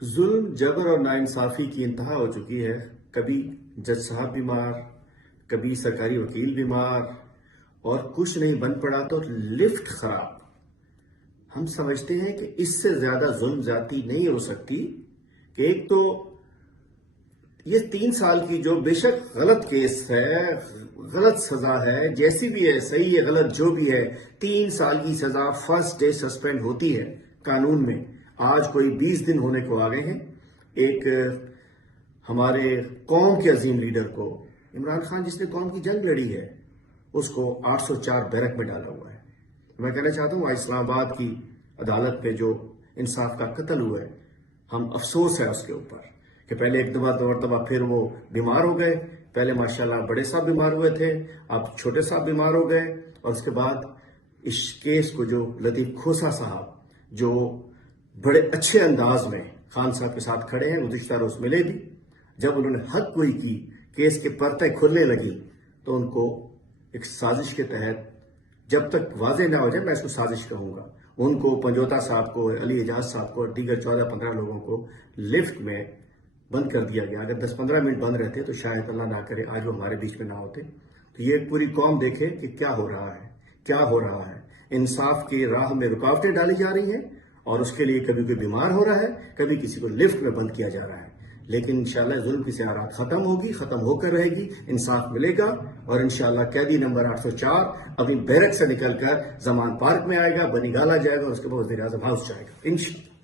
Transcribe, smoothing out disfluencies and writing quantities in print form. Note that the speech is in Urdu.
ظلم، جبر اور ناانصافی کی انتہا ہو چکی ہے۔ کبھی جج صاحب بیمار، کبھی سرکاری وکیل بیمار، اور کچھ نہیں بن پڑا تو لفٹ خراب۔ ہم سمجھتے ہیں کہ اس سے زیادہ ظلم زیادتی نہیں ہو سکتی کہ ایک تو یہ 3 سال کی جو بے شک غلط کیس ہے، غلط سزا ہے، جیسی بھی ہے، صحیح ہے غلط جو بھی ہے، 3 سال کی سزا فرسٹ ڈے سسپینڈ ہوتی ہے قانون میں۔ آج کوئی 20 دن ہونے کو آ گئے ہیں۔ ایک ہمارے قوم کے عظیم لیڈر کو، عمران خان جس نے قوم کی جنگ لڑی ہے، اس کو 804 بیرک میں ڈالا ہوا ہے۔ میں کہنا چاہتا ہوں اسلام آباد کی عدالت میں جو انصاف کا قتل ہوا ہے، ہم افسوس ہے اس کے اوپر کہ پہلے ایک مرتبہ پھر وہ بیمار ہو گئے۔ پہلے ماشاءاللہ بڑے صاحب بیمار ہوئے تھے، اب چھوٹے صاحب بیمار ہو گئے، اور اس کے بعد اس کیس کو جو لطیف کھوسہ صاحب جو بڑے اچھے انداز میں خان صاحب کے ساتھ کھڑے ہیں، گزشتہ روز ملے بھی، جب انہوں نے حق گوئی کی، کیس کے پرتیں کھلنے لگی، تو ان کو ایک سازش کے تحت، جب تک واضح نہ ہو جائے میں اس کو سازش کہوں گا، ان کو پنجوتا صاحب کو، علی اعجاز صاحب کو اور دیگر 14-15 لوگوں کو لفٹ میں بند کر دیا گیا۔ اگر 10-15 منٹ بند رہتے تو شاید اللہ نہ کرے آج وہ ہمارے بیچ میں نہ ہوتے۔ تو یہ پوری قوم دیکھے کہ کیا ہو رہا ہے، کیا ہو رہا ہے۔ انصاف کی راہ میں رکاوٹیں ڈالی جا رہی ہیں، اور اس کے لیے کبھی کوئی بیمار ہو رہا ہے، کبھی کسی کو لفٹ میں بند کیا جا رہا ہے۔ لیکن انشاءاللہ ظلم کی سیارات ختم ہوگی، ختم ہو کر رہے گی، انصاف ملے گا، اور انشاءاللہ قیدی نمبر 804 اپنی بیرک سے نکل کر زمان پارک میں آئے گا، بنی گالا جائے گا، اور اس کے بعد وزیر اعظم ہاؤس جائے گا انشاءاللہ۔